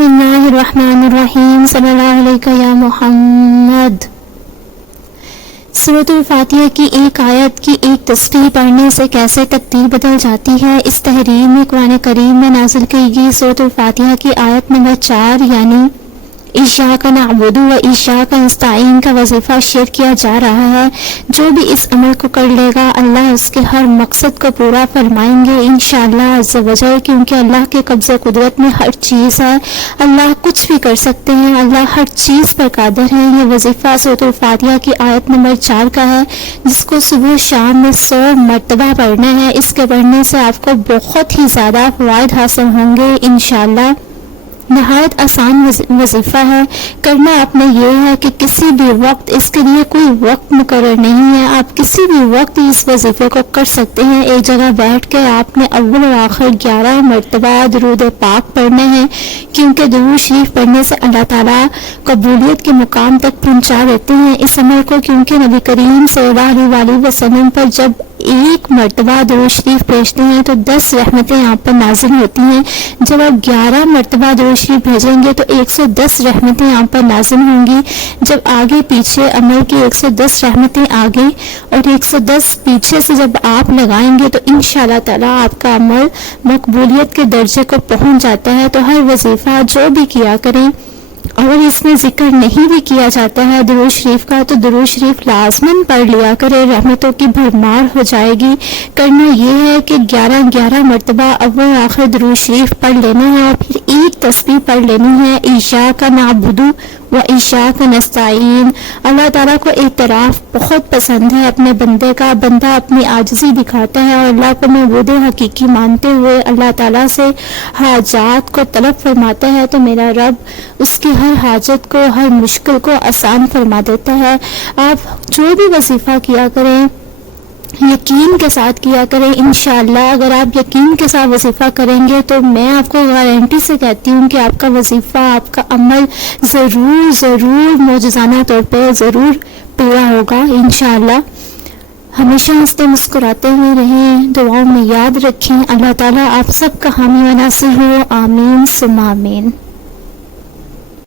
بسم اللہ الرحمن الرحیم صلی اللہ علیہ یا محمد۔ سورۃ الفاتحہ کی ایک آیت کی ایک تسبیح پڑھنے سے کیسے تقدیر بدل جاتی ہے، اس تحریر میں قرآن کریم میں نازل کی گئی سورۃ الفاتحہ کی آیت نمبر 4 یعنی ایاک نعبد و ایاک نستعین کا وظیفہ شیئر کیا جا رہا ہے۔ جو بھی اس عمل کو کر لے گا اللہ اس کے ہر مقصد کو پورا فرمائیں گے انشاءاللہ عز و جل، کیونکہ اللہ کے قبضہ قدرت میں ہر چیز ہے، اللہ کچھ بھی کر سکتے ہیں، اللہ ہر چیز پر قادر ہے۔ یہ وظیفہ سورۃ الفاتحہ کی آیت نمبر 4 کا ہے، جس کو صبح شام میں 100 مرتبہ پڑھنا ہے۔ اس کے پڑھنے سے آپ کو بہت ہی زیادہ فوائد حاصل ہوں گے انشاءاللہ۔ نہایت آسان وظیفہ ہے، کرنا آپ نے یہ ہے کہ کسی بھی وقت، اس کے لیے کوئی وقت مقرر نہیں ہے، آپ کسی بھی وقت اس وظیفے کو کر سکتے ہیں۔ ایک جگہ بیٹھ کے آپ نے اول و آخر 11 مرتبہ درود پاک پڑھنے ہیں، کیونکہ درود شریف پڑھنے سے اللہ تعالیٰ قبولیت کے مقام تک پہنچا دیتے ہیں اس عمل کو، کیونکہ نبی کریم صلی اللہ علیہ وسلم پر جب ایک مرتبہ درود شریف بھیجتے ہیں تو 10 رحمتیں آپ پر نازل ہوتی ہیں۔ جب آپ 11 مرتبہ درود شریف بھیجیں گے تو 110 رحمتیں آپ پر نازل ہوں گی۔ جب آگے پیچھے عمل کی 110 رحمتیں آگے اور 110 پیچھے سے جب آپ لگائیں گے تو انشاءاللہ تعالیٰ آپ کا عمل مقبولیت کے درجے کو پہنچ جاتا ہے۔ تو ہر وظیفہ جو بھی کیا کریں، اگر اس میں ذکر نہیں بھی کیا جاتا ہے درود شریف کا تو درود شریف لازماً پڑھ لیا کرے، رحمتوں کی بھرمار ہو جائے گی۔ کرنا یہ ہے کہ 11 مرتبہ اول آخر درود شریف پڑھ لینا ہے اور پھر ایک تسبیح پڑھ لینی ہے، ایاک نعبد و ایاک نستعین۔ اللہ تعالیٰ کو اعتراف بہت پسند ہے اپنے بندے کا، بندہ اپنی عاجزی دکھاتا ہے اور اللہ کو معبود حقیقی مانتے ہوئے اللہ تعالیٰ سے حاجات کو طلب فرماتا ہے، تو میرا رب اس کی ہر حاجت کو، ہر مشکل کو آسان فرما دیتا ہے۔ آپ جو بھی وظیفہ کیا کریں یقین کے ساتھ کیا کریں انشاءاللہ۔ اگر آپ یقین کے ساتھ وظیفہ کریں گے تو میں آپ کو گارنٹی سے کہتی ہوں کہ آپ کا وظیفہ، آپ کا عمل ضرور معجزانہ طور پہ ضرور پورا ہوگا انشاءاللہ۔ ہمیشہ ہنستے مسکراتے ہوئے رہیں، دعاؤں میں یاد رکھیں۔ اللہ تعالیٰ آپ سب کا حامی و ناصر ہو، آمین ثم آمین۔